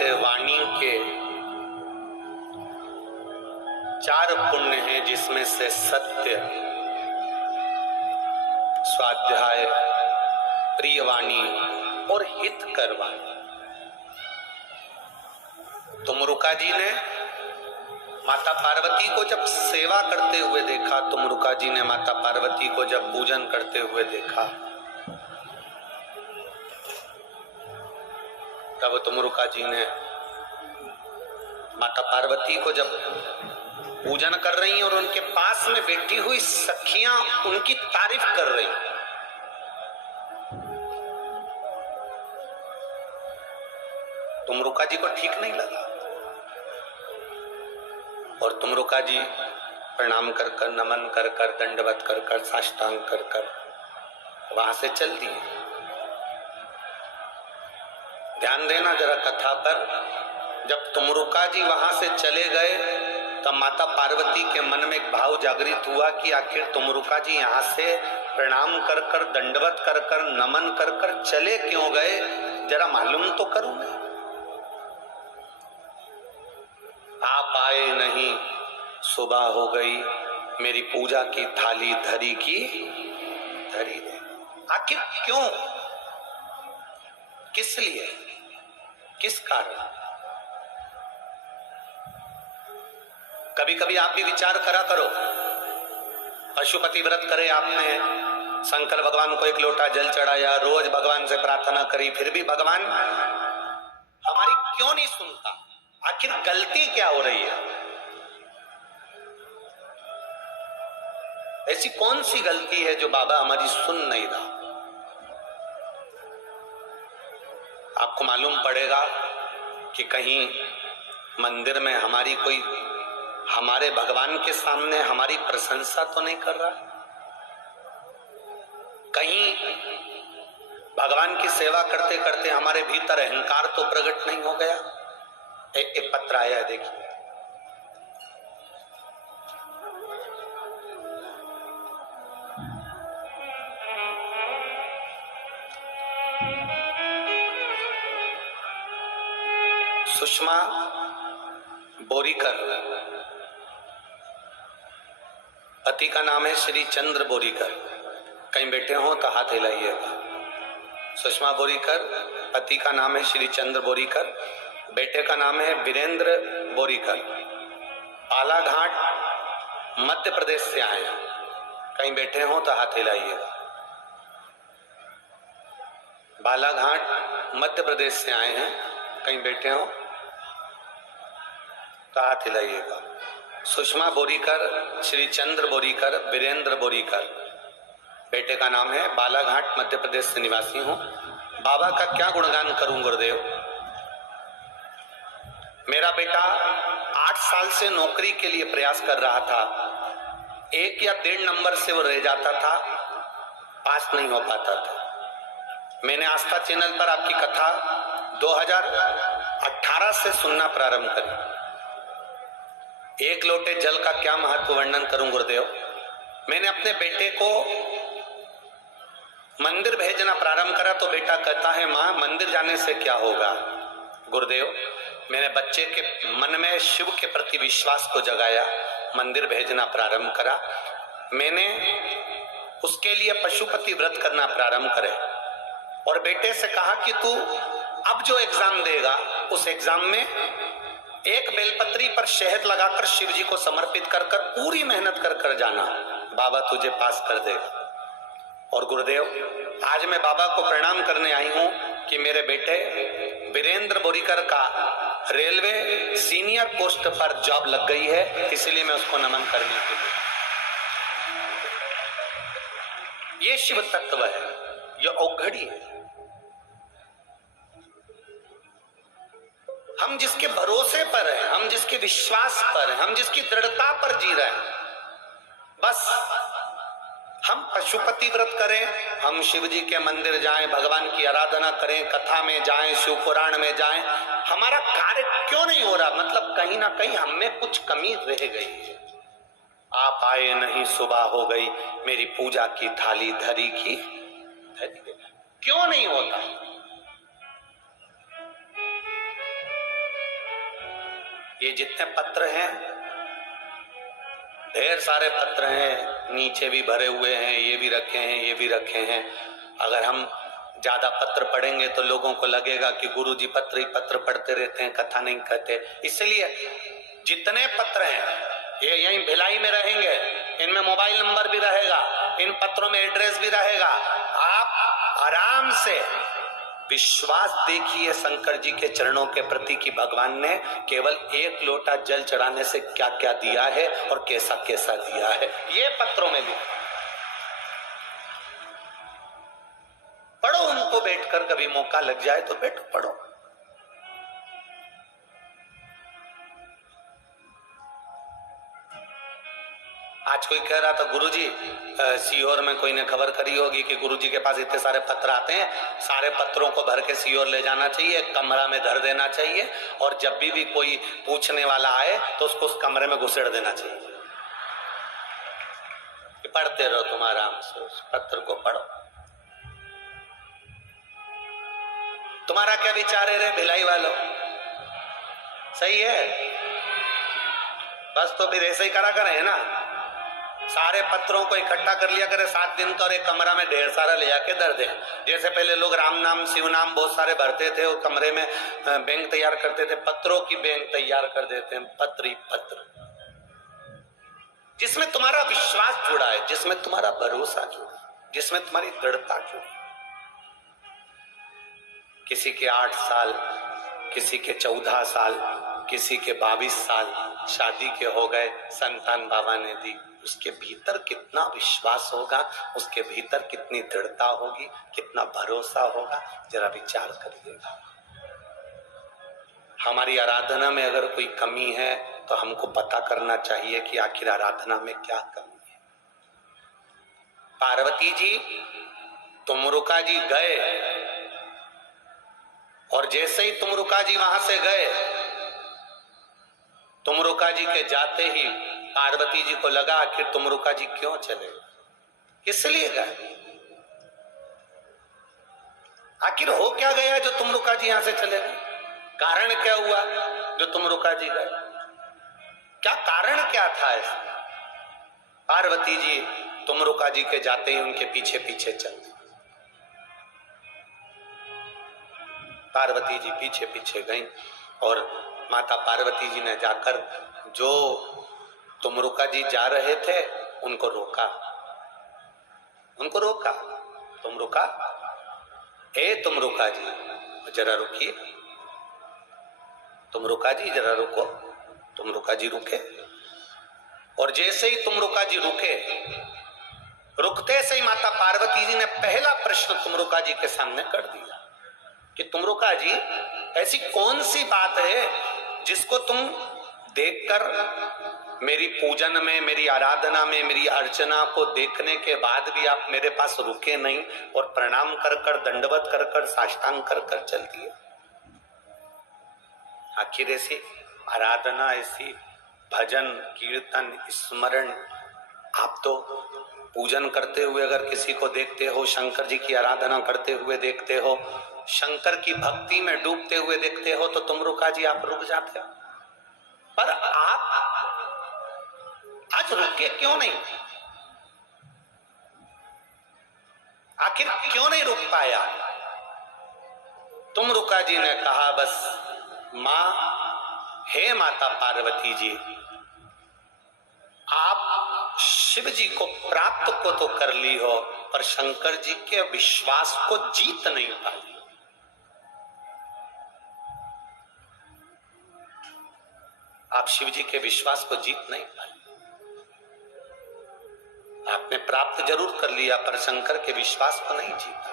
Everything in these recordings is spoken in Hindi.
थे वाणी के 4 पुण्य हैं, जिसमें से सत्य, स्वाध्याय, प्रियवाणी और हितकर वाणी। तुमरुका जी ने माता पार्वती को जब सेवा करते हुए देखा, तुमरुका जी ने माता पार्वती को जब पूजन करते हुए देखा, तब तुमरुका जी ने माता पार्वती को जब पूजन कर रही और उनके पास में बैठी हुई सखियां उनकी तारीफ कर रही, तुमरुका जी को ठीक नहीं लगा और तुमरुका जी प्रणाम कर कर, नमन कर कर, दंडवत कर कर, साष्टांग कर कर वहां से चल दिए। ध्यान देना जरा कथा पर, जब तुमरुका जी वहां से चले गए तब माता पार्वती के मन में एक भाव जागृत हुआ कि आखिर तुमरुका जी यहाँ से प्रणाम कर कर, दंडवत कर कर, नमन कर कर चले क्यों गए, जरा मालूम तो करूं मैं। आप आए नहीं, सुबह हो गई, मेरी पूजा की थाली धरी की धरी रहे। आखिर क्यों, किस लिए, किस कारण? कभी कभी आप भी विचार करा करो, पशुपति व्रत करे आपने, शंकर भगवान को 1 लोटा जल चढ़ाया, रोज भगवान से प्रार्थना करी, फिर भी भगवान हमारी क्यों नहीं सुनता? आखिर गलती क्या हो रही है? ऐसी कौन सी गलती है जो बाबा हमारी सुन नहीं रहा? आपको मालूम पड़ेगा कि कहीं मंदिर में हमारी कोई हमारे भगवान के सामने हमारी प्रशंसा तो नहीं कर रहा, कहीं भगवान की सेवा करते करते हमारे भीतर अहंकार तो प्रकट नहीं हो गया। एक पत्र आया है, देखिए। सुषमा बोरीकर, पति का नाम है श्री चंद्र बोरीकर। कहीं बैठे हो तो हाथ हिलाइएगा। सुषमा बोरीकर, पति का नाम है श्री चंद्र बोरीकर, बेटे का नाम है वीरेंद्र बोरीकर, बालाघाट मध्य प्रदेश से आए हैं। कहीं बैठे हो तो हाथ हिलाइएगा। बालाघाट मध्य प्रदेश से आए हैं, कहीं बैठे हो तो हाथ हिलाइएगा। सुषमा बोरीकर, श्री चंद्र बोरीकर, वीरेंद्र बोरीकर, बेटे का नाम है, बालाघाट मध्य प्रदेश से निवासी हूं। बाबा का क्या गुणगान करूं गुरुदेव। मेरा बेटा 8 साल से नौकरी के लिए प्रयास कर रहा था, 1 या 1.5 नंबर से वो रह जाता था, पास नहीं हो पाता था। मैंने आस्था चैनल पर आपकी कथा 2018 से सुनना प्रारंभ करी। 1 लोटे जल का क्या महत्व वर्णन करूं गुरुदेव। मैंने अपने बेटे को मंदिर भेजना प्रारंभ करा तो बेटा कहता है, मां मंदिर जाने से क्या होगा। गुरुदेव, मैंने बच्चे के मन में शिव के प्रति विश्वास को जगाया, मंदिर भेजना प्रारंभ करा। मैंने उसके लिए पशुपति व्रत करना प्रारंभ करे और बेटे से कहा कि तू अब जो एग्जाम देगा उस एग्जाम में 1 बेलपत्री पर शहद लगाकर शिव जी को समर्पित कर कर पूरी मेहनत कर कर जाना, बाबा तुझे पास कर देगा। और गुरुदेव, आज मैं बाबा को प्रणाम करने आई हूं कि मेरे बेटे वीरेंद्र बोरीकर का रेलवे सीनियर पोस्ट पर जॉब लग गई है, इसलिए मैं उसको नमन करने के लिए। ये शिव तत्व है, ये औघड़ी है। हम जिसके भरोसे पर हैं, हम जिसके विश्वास पर हैं, हम जिसकी दृढ़ता पर जी रहे हैं, बस हम पशुपति व्रत करें, हम शिव जी के मंदिर जाएं, भगवान की आराधना करें, कथा में जाएं, शिव पुराण में जाएं, हमारा कार्य क्यों नहीं हो रहा? मतलब कहीं ना कहीं हम में कुछ कमी रह गई है। आप आए नहीं, सुबह हो गई, मेरी पूजा की थाली धरी की धरी, क्यों नहीं होता? ये जितने पत्र हैं, ढेर सारे पत्र हैं, नीचे भी भरे हुए हैं, ये भी रखे हैं, ये भी रखे हैं। अगर हम ज्यादा पत्र पढ़ेंगे तो लोगों को लगेगा कि गुरुजी पत्र ही पत्र पढ़ते रहते हैं, कथा नहीं कहते। इसलिए जितने पत्र हैं ये यहीं भिलाई में रहेंगे, इनमें मोबाइल नंबर भी रहेगा, इन पत्रों में एड्रेस भी रहेगा। आप आराम से विश्वास देखिए शंकर जी के चरणों के प्रति कि भगवान ने केवल एक लोटा जल चढ़ाने से क्या क्या दिया है और कैसा कैसा दिया है, ये पत्रों में लिखा। पढ़ो उनको, बैठकर कभी मौका लग जाए तो बैठो पढ़ो। आज कोई कह रहा था गुरुजी सीहोर में कोई ने खबर करी होगी कि गुरुजी के पास इतने सारे पत्र आते हैं, सारे पत्रों को भर के सीहोर ले जाना चाहिए, कमरा में धर देना चाहिए और जब भी कोई पूछने वाला आए तो उसको उस कमरे में घुसेड़ देना चाहिए कि पढ़ते रहो तुम आराम से, उस पत्र को पढ़ो। तुम्हारा क्या विचार है रे भिलाई वालों? सही है? बस तो फिर ऐसे ही करा करें ना, सारे पत्रों को इकट्ठा कर लिया करे 7 दिन का और एक कमरा में ढेर सारा ले जाके धर दे। जैसे पहले लोग राम नाम शिव नाम बहुत सारे भरते थे, वो कमरे में बैंक तैयार करते थे, पत्रों की बैंक तैयार कर देते हैं। पत्र ही पत्र, जिसमें तुम्हारा विश्वास जुड़ा है, जिसमें तुम्हारा भरोसा जुड़ा है, जिसमें तुम्हारी दृढ़ता जुड़ी। किसी के 8 साल, किसी के 14 साल, किसी के 22 साल शादी के हो गए, संतान बाबा ने दी। उसके भीतर कितना विश्वास होगा, उसके भीतर कितनी दृढ़ता होगी, कितना भरोसा होगा, जरा विचार करिएगा। हमारी आराधना में अगर कोई कमी है तो हमको पता करना चाहिए कि आखिर आराधना में क्या कमी है। पार्वती जी तुमरुका जी गए और जैसे ही तुमरुका जी वहां से गए, तुमरुका जी के जाते ही पार्वती जी को लगा आखिर तुमरुका जी क्यों चले, इसलिए गए। आखिर हो क्या गया जो तुमरुका जी यहां से चले गए? कारण क्या हुआ जो तुमरुका जी गए? क्या कारण क्या था ऐसा? पार्वती जी तुमरुका जी के जाते ही उनके पीछे पीछे चल दी। पार्वती जी पीछे पीछे गईं और माता पार्वती जी ने जाकर जो तुमरुका जी जा रहे थे उनको रोका, उनको रोका। तुमरुका, ए तुमरुका जी जरा रुकिए, तुमरुका जी जरा रुको। तुमरुका जी रुके और जैसे ही तुमरुका जी रुके, रुकते से ही माता पार्वती जी ने पहला प्रश्न तुमरुका जी के सामने कर दिया कि तुमरुका जी ऐसी कौन सी बात है जिसको तुम देखकर मेरी पूजन में, मेरी आराधना में, मेरी अर्चना को देखने के बाद भी आप मेरे पास रुके नहीं और प्रणाम कर कर, दंडवत कर कर, साष्टांग कर कर चल दिए? आखिर ऐसी आराधना, ऐसी भजन कीर्तन स्मरण, आप तो पूजन करते हुए अगर किसी को देखते हो, शंकर जी की आराधना करते हुए देखते हो, शंकर की भक्ति में डूबते हुए देखते हो, तो तुमरुका जी आप रुक जाते हो। पर आप आज रुके क्यों नहीं? आखिर क्यों नहीं रुक पाया? तुमरुका जी ने कहा, बस मां, हे माता पार्वती जी, आप शिव जी को प्राप्त को तो कर ली हो पर शंकर जी के विश्वास को जीत नहीं पाई। आप शिव जी के विश्वास को जीत नहीं पाई। आपने प्राप्त जरूर कर लिया पर शंकर के विश्वास को नहीं जीता।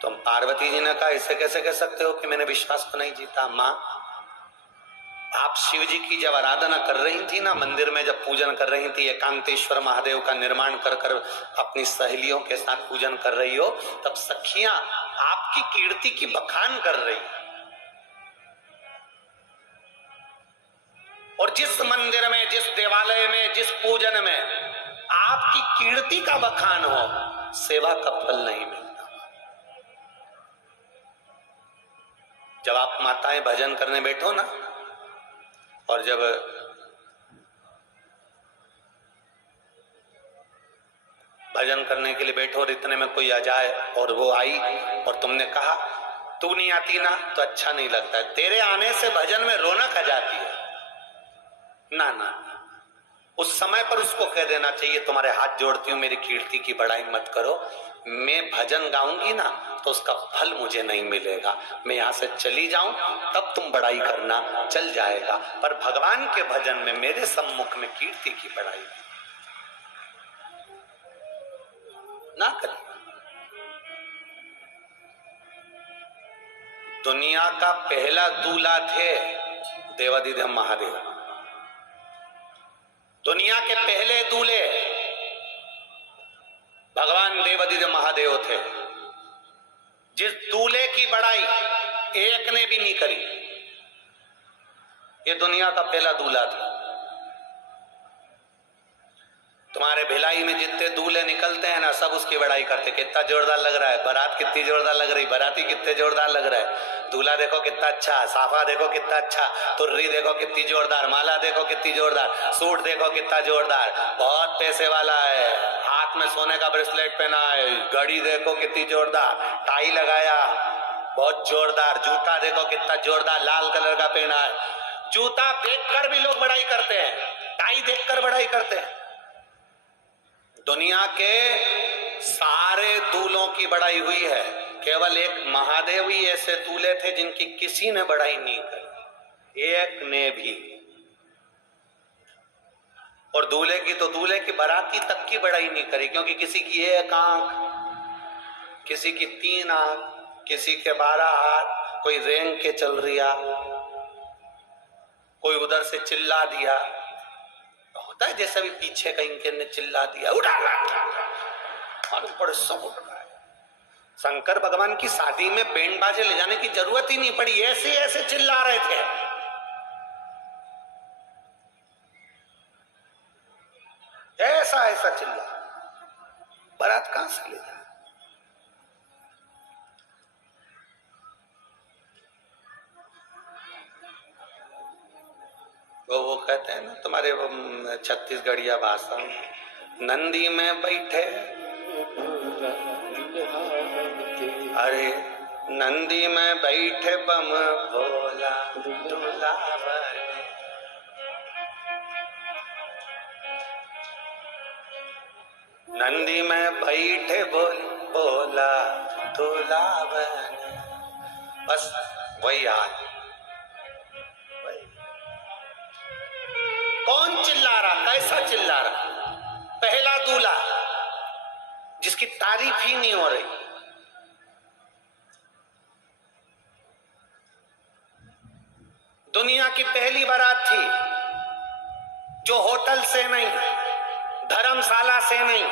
तो पार्वती जी ने कहा, इसे कैसे कह सकते हो कि मैंने विश्वास को नहीं जीता? मां, आप शिव जी की जब आराधना कर रही थी ना, मंदिर में जब पूजन कर रही थी, एकांतेश्वर महादेव का निर्माण कर कर अपनी सहेलियों के साथ पूजन कर रही हो, तब सखियां आपकी कीर्ति की बखान कर रही। और जिस मंदिर में, जिस देवालय में, जिस पूजन में आपकी कीर्ति का बखान हो, सेवा का फल नहीं मिलता। जब आप माताएं भजन करने बैठो ना, और जब भजन करने के लिए बैठो और इतने में कोई आ जाए और वो आई और तुमने कहा तू नहीं आती ना तो अच्छा नहीं लगता है। तेरे आने से भजन में रौनक आ जाती है ना। ना उस समय पर उसको कह देना चाहिए तुम्हारे हाथ जोड़ती हूं मेरी कीर्ति की बड़ाई मत करो, मैं भजन गाऊंगी ना तो उसका फल मुझे नहीं मिलेगा, मैं यहां से चली जाऊं तब तुम बड़ाई करना, चल जाएगा, पर भगवान के भजन में मेरे सम्मुख में कीर्ति की बड़ाई ना कर। दुनिया का पहला दूल्हा थे देवादिदेव महादेव। दुनिया के पहले दूल्हे भगवान देवादिदेव महादेव थे, जिस दूल्हे की बड़ाई एक ने भी नहीं करी। ये दुनिया का पहला दूल्हा था। तुम्हारे भिलाई में जितने दूल्हे निकलते हैं ना सब उसकी बड़ाई करते, कितना जोरदार लग रहा है, बारात कितनी जोरदार लग रही, बाराती कितने जोरदार लग रहा है, दूल्हा देखो कितना अच्छा, साफा देखो कितना अच्छा, तुर्री देखो कितनी जोरदार, माला देखो कितनी जोरदार, सूट देखो कितना जोरदार, बहुत पैसे वाला है, हाथ में सोने का ब्रेसलेट पहना है, घड़ी देखो कितनी जोरदार, टाई लगाया बहुत जोरदार, जूता देखो कितना जोरदार लाल कलर का पहना है। जूता देखकर भी लोग बड़ाई करते हैं, टाई देखकर बड़ाई करते हैं। दुनिया के सारे दूल्हों की बड़ाई हुई है, केवल एक महादेव ही ऐसे दूल्हे थे जिनकी किसी ने बड़ाई नहीं करी, एक ने भी। और दूल्हे की तो दूल्हे की बाराती तक की बड़ाई नहीं करी, क्योंकि किसी की एक आंख, किसी की 3 आंख, किसी के 12 हाथ, कोई रेंग के चल रिया, कोई उधर से चिल्ला दिया, होता है जैसे भी पीछे कहीं के ने चिल्ला दिया, उठा मालूम पड़े सब उठ रहा है। शंकर भगवान की शादी में बैंड बाजे ले जाने की जरूरत ही नहीं पड़ी, ऐसे ऐसे चिल्ला रहे थे। ऐसा ऐसा चिल्ला, बारात कहां से ले जाए। वो कहते हैं ना तुम्हारे छत्तीसगढ़िया भाषा में, नंदी में बैठे, अरे नंदी में बैठे बम भोला दूल्हा बने, नंदी में बैठे भोला दूल्हा बने, बस वही हाल। कौन चिल्ला रहा, कैसा चिल्ला रहा? पहला दूल्हा जिसकी तारीफ ही नहीं हो रही। दुनिया की पहली बारात थी जो होटल से नहीं, धर्मशाला से नहीं,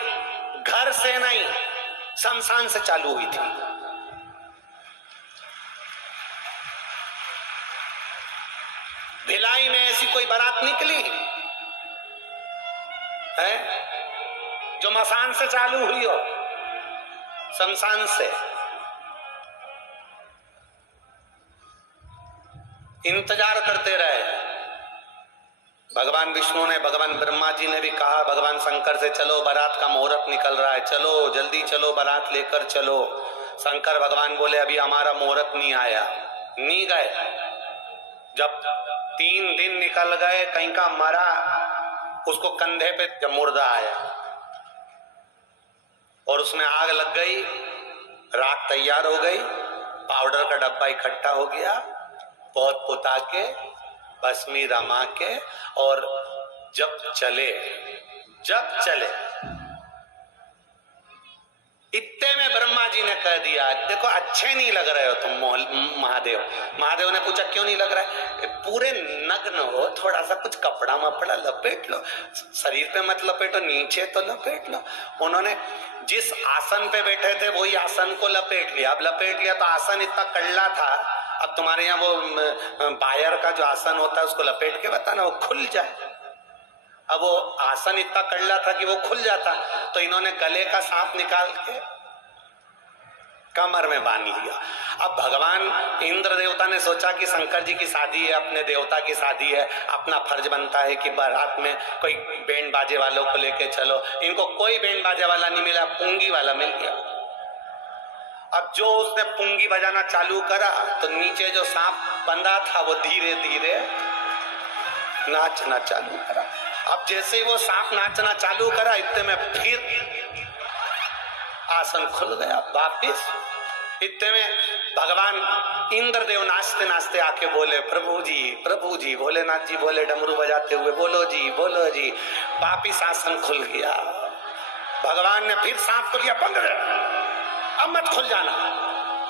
घर से नहीं, शमशान से चालू हुई थी। भिलाई में ऐसी कोई बारात निकली है जो मसान से चालू हुई हो, शमशान से। इंतजार करते रहे। भगवान विष्णु ने, भगवान ब्रह्मा जी ने भी कहा भगवान शंकर से, चलो बारात का मुहूर्त निकल रहा है, चलो जल्दी चलो, बारात लेकर चलो। शंकर भगवान बोले अभी हमारा मुहूर्त नहीं आया, नहीं गए। जब 3 दिन निकल गए, कहीं का मरा, उसको कंधे पे जब मुर्दा आया और उसमें आग लग गई, राख तैयार हो गई, पाउडर का डब्बा इकट्ठा हो गया, पौध पुता के, भस्मी रमा के, और जब चले इतने में ब्रह्मा जी ने कह दिया देखो अच्छे नहीं लग रहे हो तुम महादेव। महादेव ने पूछा क्यों नहीं लग रहा है? पूरे नग्न हो, थोड़ा सा कुछ कपड़ा मपड़ा लपेट लो, शरीर पे मत लपेटो, नीचे तो लपेट लो। उन्होंने जिस आसन पे बैठे थे वही आसन को लपेट लिया। अब लपेट लिया तो आसन इतना कड़ला था, अब तुम्हारे यहाँ वो बायर का जो आसन होता है उसको लपेट के बताना वो खुल जाए। अब वो आसन इतना कड़ला था कि वो खुल जाता, तो इन्होंने गले का सांप निकाल के कमर में बांध लिया। अब भगवान इंद्र देवता ने सोचा कि शंकर जी की शादी है, अपने देवता की शादी है, अपना फर्ज बनता है कि बारात में कोई बैंड बाजे वालों को लेके चलो। इनको कोई बैंड बाजे वाला नहीं मिला, पुंगी वाला मिल गया। अब जो उसने पुंगी बजाना चालू करा तो नीचे जो सांप बंधा था वो धीरे धीरे नाचना चालू करा। अब जैसे ही वो सांप नाचना चालू करा इतने में फिर आसन खुल गया वापिस। इतने में भगवान इंद्रदेव नाचते नाचते आके बोले, प्रभु जी, भोलेनाथ जी बोले डमरू बजाते हुए, बोलो जी। वापिस आसन खुल गया। भगवान ने फिर सांप को लिया, बंद रहे, अब मत खुल जाना।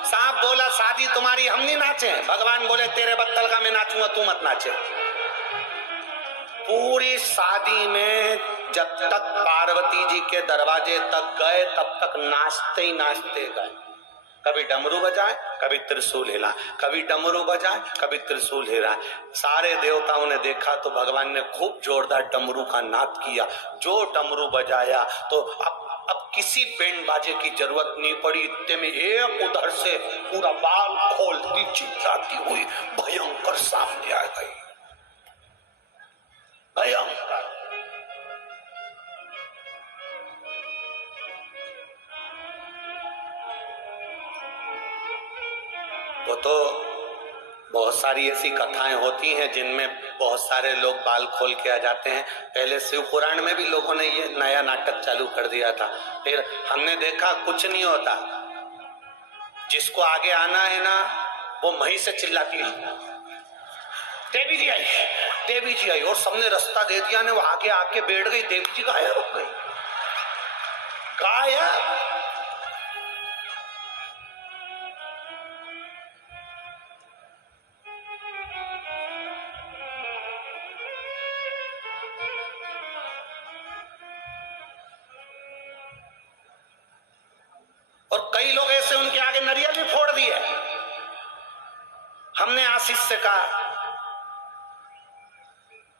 सांप बोला, शादी तुम्हारी हम नहीं नाचे। भगवान बोले, तेरे बत्तल का मैं नाचूंगा, तू मत नाचे। पूरी शादी में जब तक पार्वती जी के दरवाजे तक गए तब तक नाचते ही नाचते गए। कभी डमरू बजाए, कभी त्रिशूल हिला, कभी डमरू बजाए, कभी त्रिशूल हिला। सारे देवताओं ने देखा तो भगवान ने खूब जोरदार डमरू का नाद किया। जो डमरू बजाया तो अब किसी बैंड बाजे की जरूरत नहीं पड़ी। इतने में एक उधर से पूरा बाल खोलती चिल्लाती हुई भयंकर सामने आ गई। भयंकर वो तो बहुत सारी ऐसी कथाएं होती हैं जिनमें बहुत सारे लोग बाल खोल के आ जाते हैं। पहले शिव पुराण में भी लोगों ने ये नया नाटक चालू कर दिया था। फिर हमने देखा कुछ नहीं होता। जिसको आगे आना है ना वो मही से चिल्लाती है, देवी जी आई, और सबने रास्ता दे दिया ने, वो आगे आके बैठ गई, देवी जी गायब हो गई। गायब। और कई लोग ऐसे उनके आगे नरियल भी फोड़ दिए। हमने आशीष से कहा,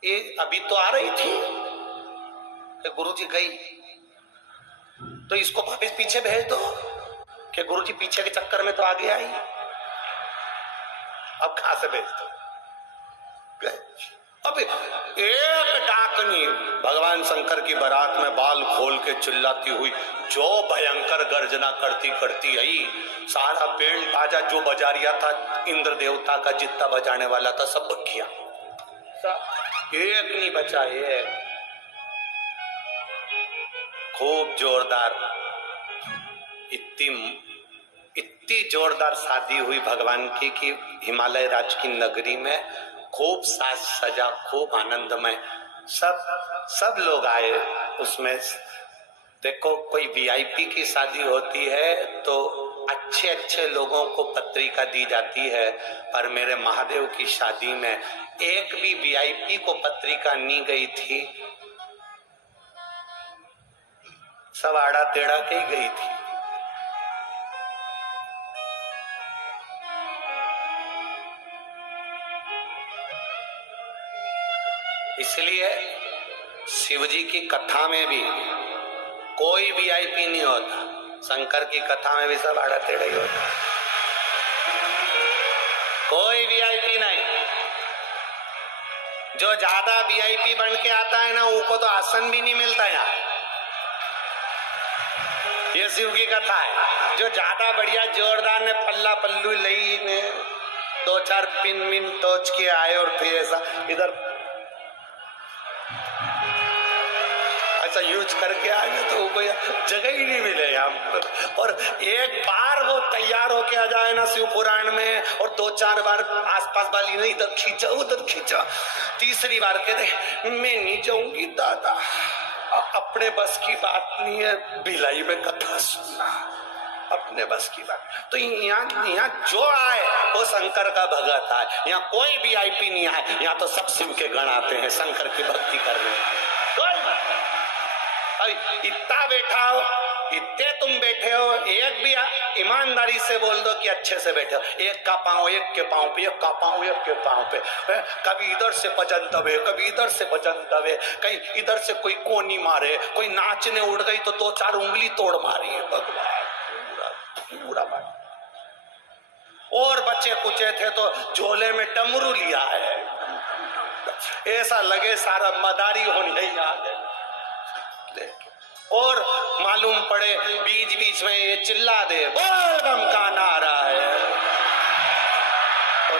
ये अभी तो आ रही थी कि गुरुजी गई तो इसको वापस पीछे भेज दो कि गुरुजी पीछे के चक्कर में तो आगे आई, अब कहां से भेज दो। अब एक डाकनी भगवान शंकर की बारात में बाल खोल के चिल्लाती हुई जो भयंकर गर्जना करती करती आई। सारा बैंड बाजा जो बजा रिया था इंद्र देवता का जितना बजाने वाला था सब बच गया, एक नहीं बचा। एक खूब जोरदार, इतनी जोरदार शादी हुई भगवान की कि हिमालय राज की नगरी में खूब साज सजा, खूब आनंदमय, सब लोग आए उसमें। देखो कोई वीआईपी की शादी होती है तो अच्छे अच्छे लोगों को पत्रिका दी जाती है, पर मेरे महादेव की शादी में एक भी वीआईपी को पत्रिका नहीं गई थी, सब आड़ा टेढ़ा के ही गई थी। इसलिए शिव जी की कथा में भी कोई वीआईपी नहीं होता, शंकर की कथा में भी सब आड़ा टेढ़ा ही होता, कोई वीआईपी नहीं। जो ज्यादा वीआईपी बन के आता है ना उनको तो आसन भी नहीं मिलता यार। ये शिव की कथा है। जो ज्यादा बढ़िया जोरदार ने पल्ला पल्लू लई ने 2-4 पिन मिन टोच के आए और फिर ऐसा इधर ऐसा यूज करके आएंगे तो कोई जगह ही नहीं मिले यहाँ पर। और एक बार वो तैयार होके आ जाए ना शिव पुराण में और 2-4 बार आसपास वाली नहीं इधर खींचा उधर खींचा, तीसरी बार कहते मैं नहीं जाऊंगी दादा, अपने बस की बात नहीं है भिलाई में कथा सुनना, अपने बस की बात। तो यहाँ जो आए वो शंकर का भगत आए, यहाँ कोई वीआईपी नहीं आए, यहाँ तो सब शिव के गण आते हैं शंकर की भक्ति करने। कोई बात इतना बैठा हो, इतने तुम बैठे हो, एक भी ईमानदारी से बोल दो कि अच्छे से बैठे हो। एक का पांव एक के पांव पे, एक का पांव एक के पांव पे, कभी इधर से भजन दबे, कभी इधर से भजन दबे, कहीं इधर से कोई कोनी मारे, कोई नाचने उड़ गई तो 2-4 उंगली तोड़ मारी है। भगवान पूरा बात और बच्चे कुचे थे तो झोले में डमरू लिया है, ऐसा लगे सारा मदारी होने ही आ गए। और मालूम पड़े बीच बीच में ये चिल्ला दे बोल बम का नारा है, और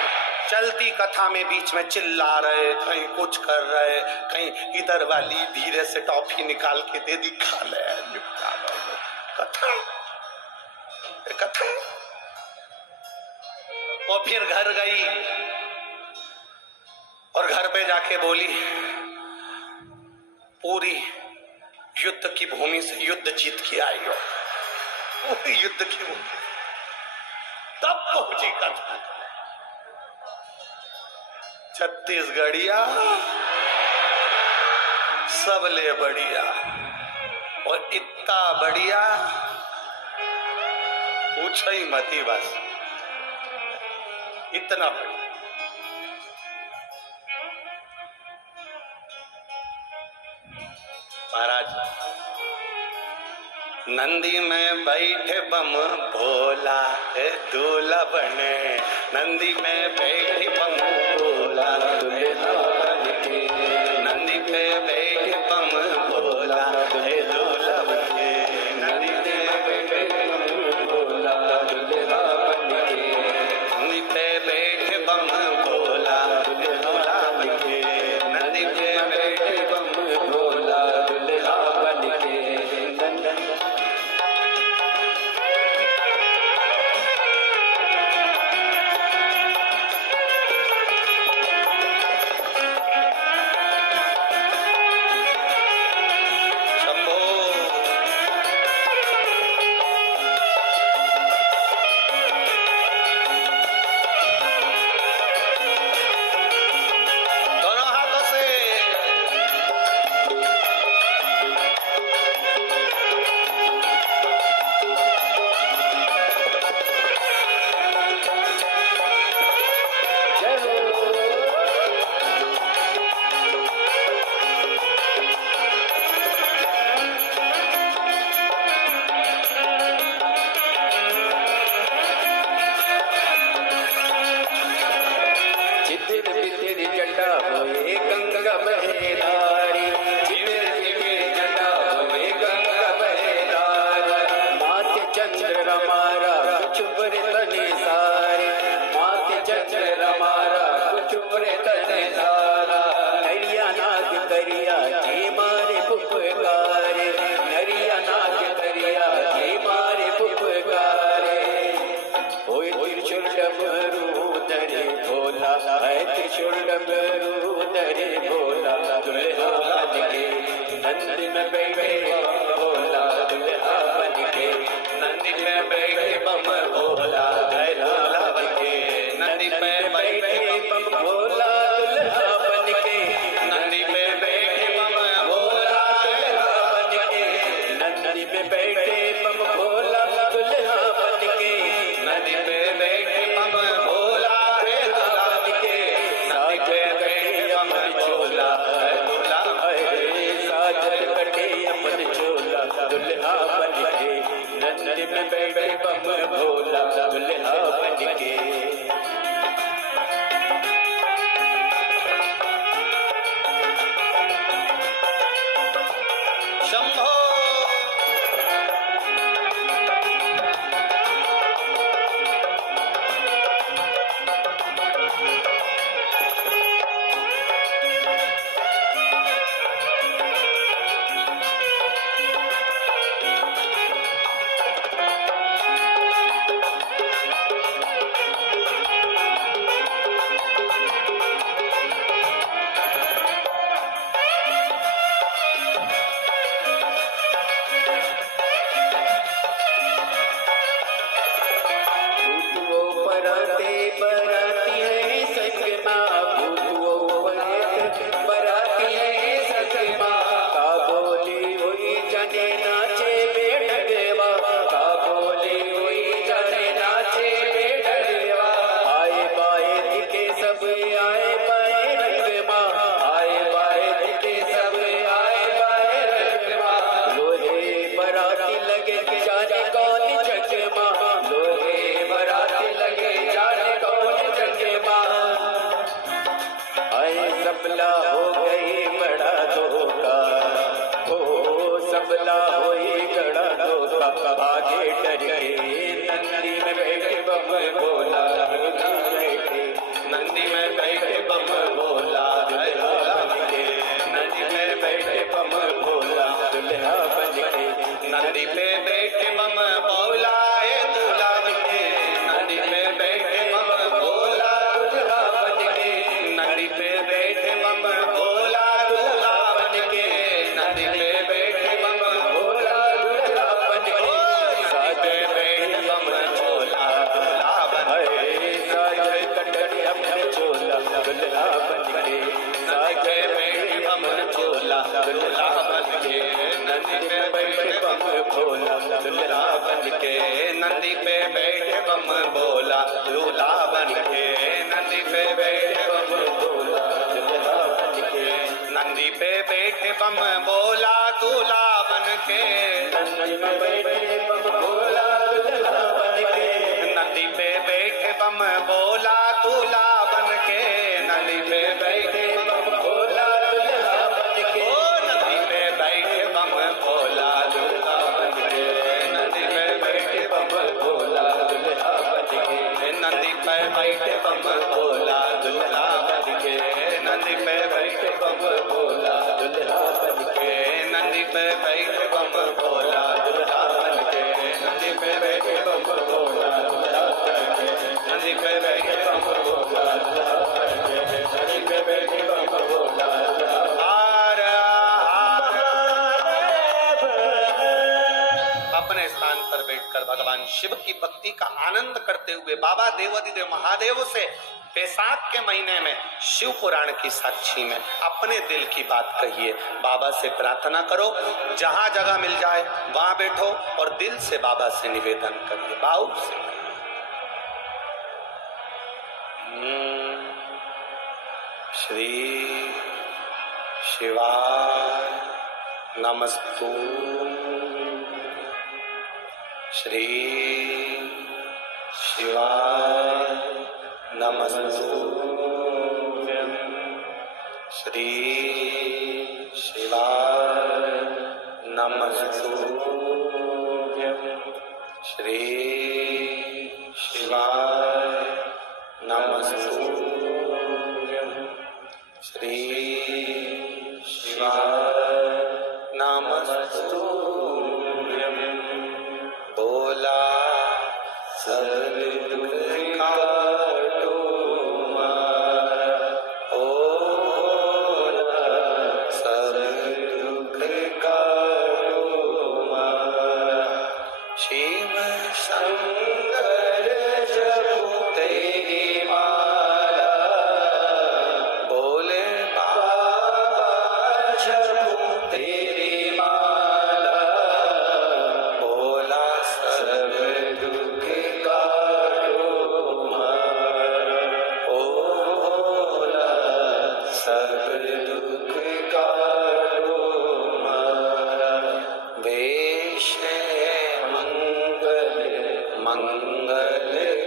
चलती कथा में बीच में चिल्ला रहे, कहीं कुछ कर रहे, कहीं इधर वाली धीरे से टॉफी निकाल के दे दी, खा ले, कथा कथा। और फिर घर गई और घर पे जाके बोली पूरी युद्ध की भूमि से युद्ध जीत के आई हो, पूरी युद्ध की भूमि। तब पहुंची कथा। छत्तीसगढ़िया सबले बढ़िया, और इतना बढ़िया पूछो ही मती, बस इतना बढ़िया। महाराज नंदी में बैठे बम भोला है दूल्हा बने, नंदी में बैठे बम भोला दूल्हा बने, नंदी पे बैठे बम भोला है दूल्हा बने, नंदी में बैठे बम भोला दूल्हा बने, नंदी पे बैठे बम भोला दूल्हा बने, नंदी पे बैठे बम भोला दूल्हा बने। सबला हो गई बड़ा धोखा, ओ सबला होई बड़ा धोखा, आगे डर गए नंदी में बैठे बम बोला, बैठे नंदी में बैठे बम बोला, दुल्हा बनके नंदी में बैठे बम बोला, दुल्हा बनके नंदी पे बैठे बम बोला, दूल्हा बनके नंदी पे बैठे बम बोला, दूल्हा बनके नंदी पे बैठे बम बोला, दूल्हा बनके नंदी पे बैठे बम बोला, दूल्हा बनके साजे बैठे बम बोला, दूल्हा बनके साजे कटड़ी अपने चोला, दूल्हा बनके साजे बैठे बम चोला, दूल्हा बनके नंदी पे बैठे बम बोला, दूल्हा बनके नंदी पे बैठे बम बोला, दूल्हा बनके नंदी पे बैठे बम बोला, दूल्हा बनके नंदी पे बैठे बम बोला, दूल्हा बनके नंदी पे बैठे बम बोला, दूल्हा बनके नंदी पे बैठे बम बोला, दूल्हा बनके नंदी पे बैठे बम बोला, दूल्हा बनके नंदी पे बैठे बम बोला, दूल्हा बनके नंदी पे बैठे बम बोला, दूल्हा बनके नंदी पे बैठे बम बोला, दूल्हा बनके नंदी पे बैठे बम बोला, दूल्हा बनके नंदी पे बैठे बम बोला, दूल्हा बनके नंदी पे बैठे बम बोला, दूल्हा बनके नंदी पे बैठे बम बोला, दूल्हा बनके नंदी पे बैठे बम बोला, अपने स्थान पर बैठकर भगवान शिव की भक्ति का आनंद करते हुए बाबा देवाधिदेव महादेव से बैसाख के महीने में शिव पुराण की साक्षी में अपने दिल की बात कहिए, बाबा से प्रार्थना करो, जहां जगह मिल जाए वहां बैठो और दिल से बाबा से निवेदन करिए, बाबू से श्री शिवाय नमस्तु, श्री शिवाय नमस्तुभ्यं, श्री शिवाय नमस्तुभ्यं, श्री शिवाय नमस्तुभ्यं, श्री शिवाय नमस्तुभ्यं, बोला सब दुख काटो मारा, बोला सब दुख काटो मारा, शिव शंकर जपते माला, बोले बाबा जपते माला, बोला सब दुख काटो मारा, बोला सब दुख काटो मारा, वेश मंगल मंगलकारी,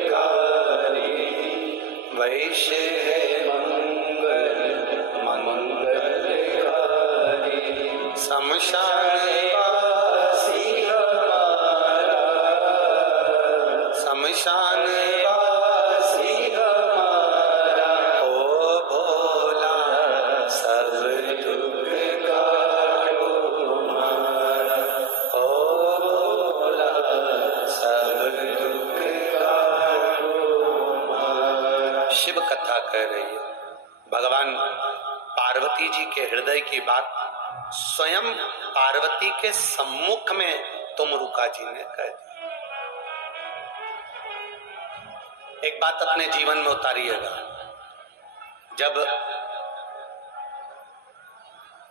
वैश मंगल मंगलकारी, शमशान वासी हमारा, शमशान वासी हमारा, ओ भोला सब दुख काटो मारा, ओ भोला सब दुख काटो मारा। शिव कथा कह रही है, भगवान पार्वती जी के हृदय की बात स्वयं पार्वती के सम्मुख में तुमरुका जी ने कह दी। एक बात अपने जीवन में उतारिएगा, जब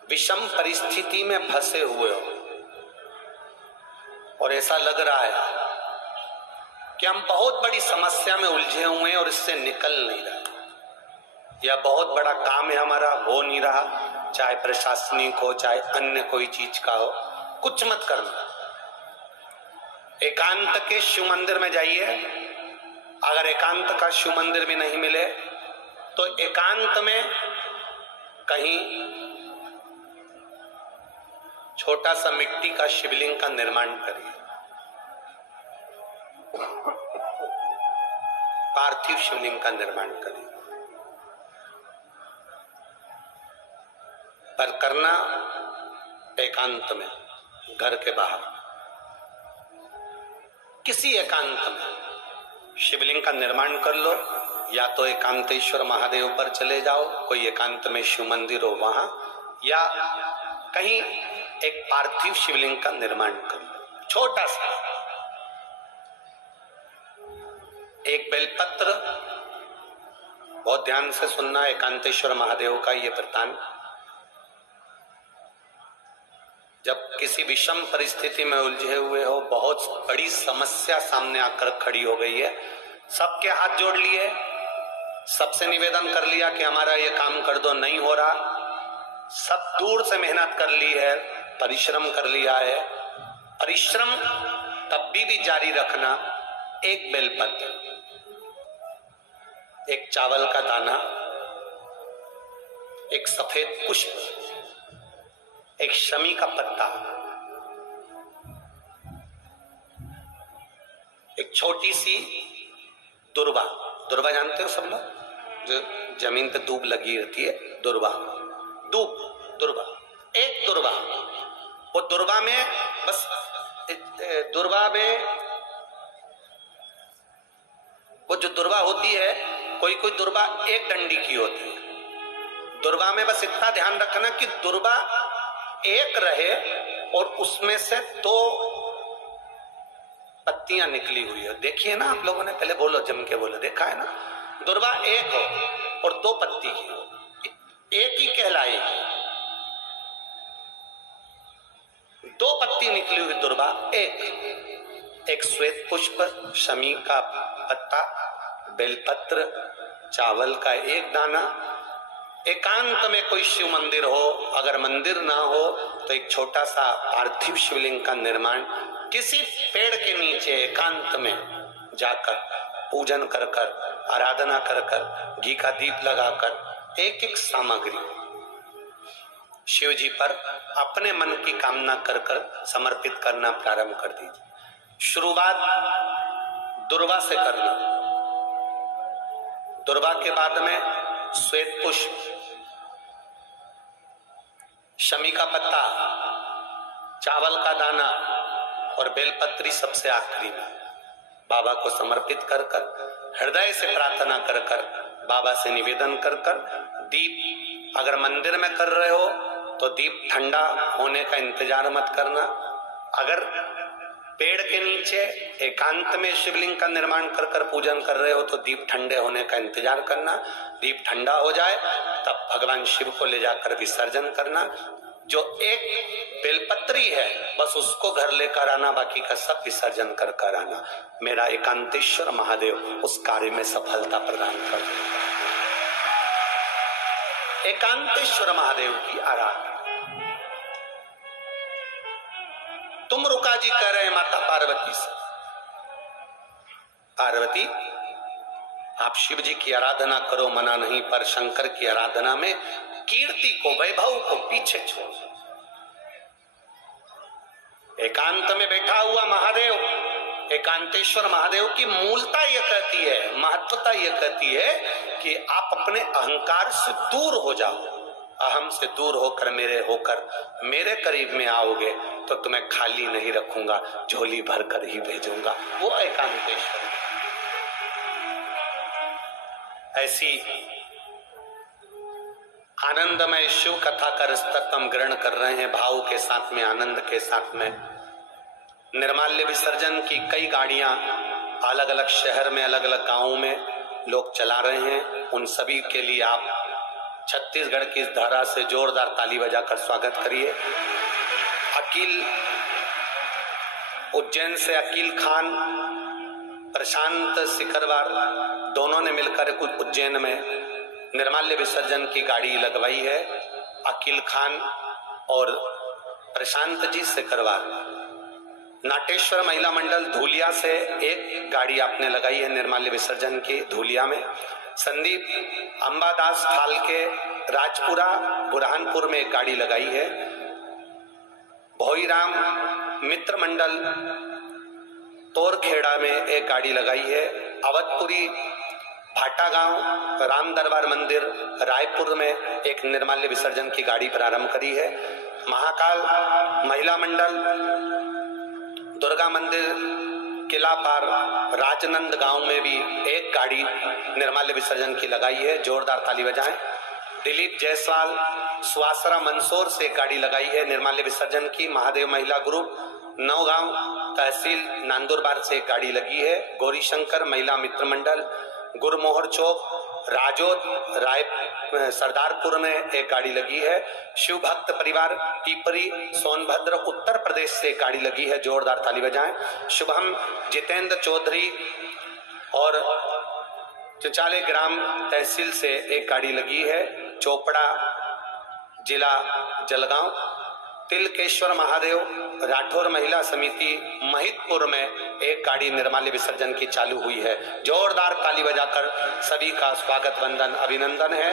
विषम परिस्थिति में फंसे हुए हो और ऐसा लग रहा है कि हम बहुत बड़ी समस्या में उलझे हुए हैं और इससे निकल नहीं रहे, या बहुत बड़ा काम है हमारा, हो नहीं रहा, चाहे प्रशासनिक हो चाहे अन्य कोई चीज का हो, कुछ मत करना, एकांत के शिव मंदिर में जाइए। अगर एकांत का शिव मंदिर भी नहीं मिले तो एकांत में कहीं छोटा सा मिट्टी का शिवलिंग का निर्माण करिए, पार्थिव शिवलिंग का निर्माण करिए, पर करना एकांत में, घर के बाहर किसी एकांत में शिवलिंग का निर्माण कर लो। या तो एकांतेश्वर महादेव पर चले जाओ, कोई एकांत में शिव मंदिर हो वहां, या कहीं एक पार्थिव शिवलिंग का निर्माण कर लो, छोटा सा। एक बेलपत्र, बहुत ध्यान से सुनना, एकांतेश्वर महादेव का ये वृतांत। जब किसी विषम परिस्थिति में उलझे हुए हो, बहुत बड़ी समस्या सामने आकर खड़ी हो गई है, सबके हाथ जोड़ लिए, सबसे निवेदन कर लिया कि हमारा ये काम कर दो, नहीं हो रहा, सब दूर से मेहनत कर ली है, परिश्रम कर लिया है, परिश्रम तब भी जारी रखना। एक बेलपत्र, एक चावल का दाना, एक सफेद पुष्प, एक शमी का पत्ता, एक छोटी सी दुर्वा। दुर्वा जानते हो सब लोग, जो जमीन पे दूब लगी रहती है, दुर्वा, दुर्वा, एक दुर्वा। वो दुर्वा में बस, दुर्वा में वो जो दुर्वा होती है, कोई कोई दुर्वा एक डंडी की होती है। दुर्वा में बस इतना ध्यान रखना कि दुर्वा एक रहे और उसमें से दो पत्तियां निकली हुई है। देखिए ना आप लोगों ने, पहले बोलो, जम के बोलो, देखा है ना? दुर्वा एक हो और दो पत्ती की हो, एक ही कहलाएगी। दो पत्ती निकली हुई दुर्वा, एक श्वेत पुष्प, शमी का पत्ता, बेलपत्र, चावल का एक दाना। एकांत में कोई शिव मंदिर हो, अगर मंदिर ना हो तो एक छोटा सा पार्थिव शिवलिंग का निर्माण किसी पेड़ के नीचे एकांत में जाकर पूजन कर कर, आराधना कर कर, घी का दीप लगाकर एक एक सामग्री शिव जी पर अपने मन की कामना कर कर समर्पित करना प्रारंभ कर दीजिए। शुरुआत दुर्वा से करना, दुर्वा के बाद में श्वेत पुष्प, शमी का पत्ता, चावल का दाना और बेलपत्री सबसे आखिरी में बाबा को समर्पित कर कर, हृदय से प्रार्थना कर कर, बाबा से निवेदन कर कर, दीप अगर मंदिर में कर रहे हो तो दीप ठंडा होने का इंतजार मत करना। अगर पेड़ के नीचे एकांत में शिवलिंग का निर्माण कर कर पूजन कर रहे हो तो दीप ठंडे होने का इंतजार करना। दीप ठंडा हो जाए तब भगवान शिव को ले जाकर विसर्जन करना। जो एक बेलपत्री है बस उसको घर लेकर आना, बाकी का सब विसर्जन कर कर आना। मेरा एकांतेश्वर महादेव उस कार्य में सफलता प्रदान कर। एकांतेश्वर महादेव की आराधना। तुम रुका जी कह रहे हैं माता पार्वती से, पार्वती आप शिव जी की आराधना करो, मना नहीं, पर शंकर की आराधना में कीर्ति को, वैभव को पीछे छोड़। एकांत में बैठा हुआ महादेव, एकांतेश्वर महादेव की मूलता यह कहती है, महत्वता यह कहती है कि आप अपने अहंकार से दूर हो जाओ। अहम से दूर होकर मेरे करीब में आओगे तो तुम्हें खाली नहीं रखूंगा, झोली भर कर ही भेजूंगा। वो एकांतेश्वर। ऐसी आनंदमय शिव कथा का रस्तक हम ग्रहण कर रहे हैं, भाव के साथ में, आनंद के साथ में। निर्माल्य विसर्जन की कई गाड़ियां अलग अलग शहर में, अलग अलग गांवों में लोग चला रहे हैं। उन सभी के लिए आप छत्तीसगढ़ की इस धारा से जोरदार ताली बजाकर स्वागत करिए। अकील, उज्जैन से अकील खान, प्रशांत सिकरवार, दोनों ने मिलकर उज्जैन में निर्माल्य विसर्जन की गाड़ी लगवाई है। अकील खान और प्रशांत जी सिकरवार। नाटेश्वर महिला मंडल धूलिया से एक गाड़ी आपने लगाई है निर्माल्य विसर्जन की, धूलिया में। संदीप अंबादास फालके राजपुरा बुरहानपुर में एक गाड़ी लगाई है। भोईराम मित्र मंडल तोरखेड़ा में एक गाड़ी लगाई है। अवधपुरी भाटा गांव राम दरबार मंदिर रायपुर में एक निर्माल्य विसर्जन की गाड़ी प्रारंभ करी है। महाकाल महिला मंडल दुर्गा मंदिर किला पार राजनंद गांव में भी एक गाड़ी निर्माल्य विसर्जन की लगाई है। जोरदार ताली बजाएं। दिलीप जायसवाल सुवासरा मंदसौर से एक गाड़ी लगाई है निर्माल्य विसर्जन की। महादेव महिला ग्रुप नौगांव तहसील नांदुरबार से एक गाड़ी लगी है। गौरीशंकर महिला मित्र मंडल गुरमोहर चौक राजोद राय सरदारपुर में एक गाड़ी लगी है। शिव भक्त परिवार पीपरी सोनभद्र उत्तर प्रदेश से एक गाड़ी लगी है। जोरदार ताली बजाएं। शुभम जितेंद्र चौधरी और चचाले ग्राम तहसील से एक गाड़ी लगी है। चोपड़ा जिला जलगांव। तिलकेश्वर महादेव राठौर महिला समिति महितपुर में एक गाड़ी निर्माल्य विसर्जन की चालू हुई है। जोरदार ताली बजाकर सभी का स्वागत वंदन अभिनंदन है।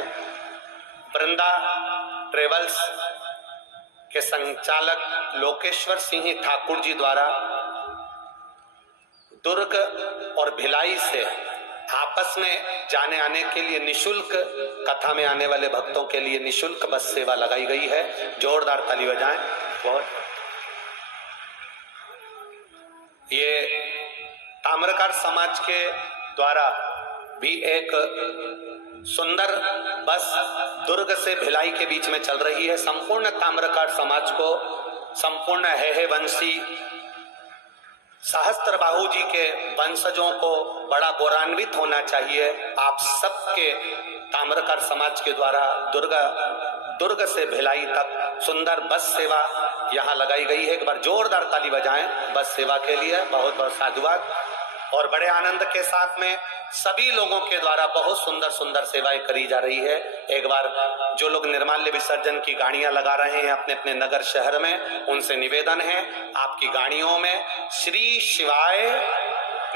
वृंदा ट्रेवल्स के संचालक लोकेश्वर सिंह ठाकुर जी द्वारा दुर्ग और भिलाई से आपस में जाने आने के लिए निशुल्क कथा में आने वाले भक्तों के लिए निशुल्क बस सेवा लगाई गई है। जोरदार ताली बजाएं। बहुत ये ताम्रकार समाज के द्वारा भी एक सुंदर बस दुर्ग से भिलाई के बीच में चल रही है। संपूर्ण ताम्रकार समाज को संपूर्ण है वंशी सहस्त्रबाहु जी के वंशजों को बड़ा गौरवान्वित होना चाहिए। आप सबके ताम्रकार समाज के द्वारा दुर्ग से भिलाई तक सुंदर बस सेवा यहाँ लगाई गई है। एक बार जोरदार ताली बजाएं बस सेवा के लिए। बहुत बहुत साधुवाद। और बड़े आनंद के साथ में सभी लोगों के द्वारा बहुत सुंदर सुंदर सेवाएं करी जा रही है। एक बार जो लोग निर्माल्य विसर्जन की गाड़ियां लगा रहे हैं अपने अपने नगर शहर में, उनसे निवेदन है आपकी गाड़ियों में श्री शिवाय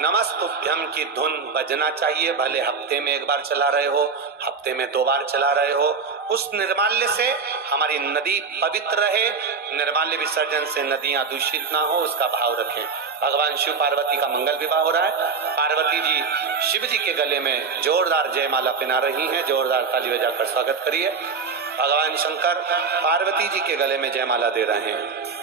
नमस्तुभ्यम की धुन बजना चाहिए। भले हफ्ते में एक बार चला रहे हो, हफ्ते में 2 बार चला रहे हो। उस निर्माल्य से हमारी नदी पवित्र रहे, निर्माल्य विसर्जन से नदियां दूषित ना हो, उसका भाव रखें। भगवान शिव पार्वती का मंगल विवाह हो रहा है। पार्वती जी शिव जी के गले में जोरदार जयमाला पहना रही हैं। जोरदार ताली बजाकर स्वागत करिए। भगवान शंकर पार्वती जी के गले में जयमाला दे रहे हैं।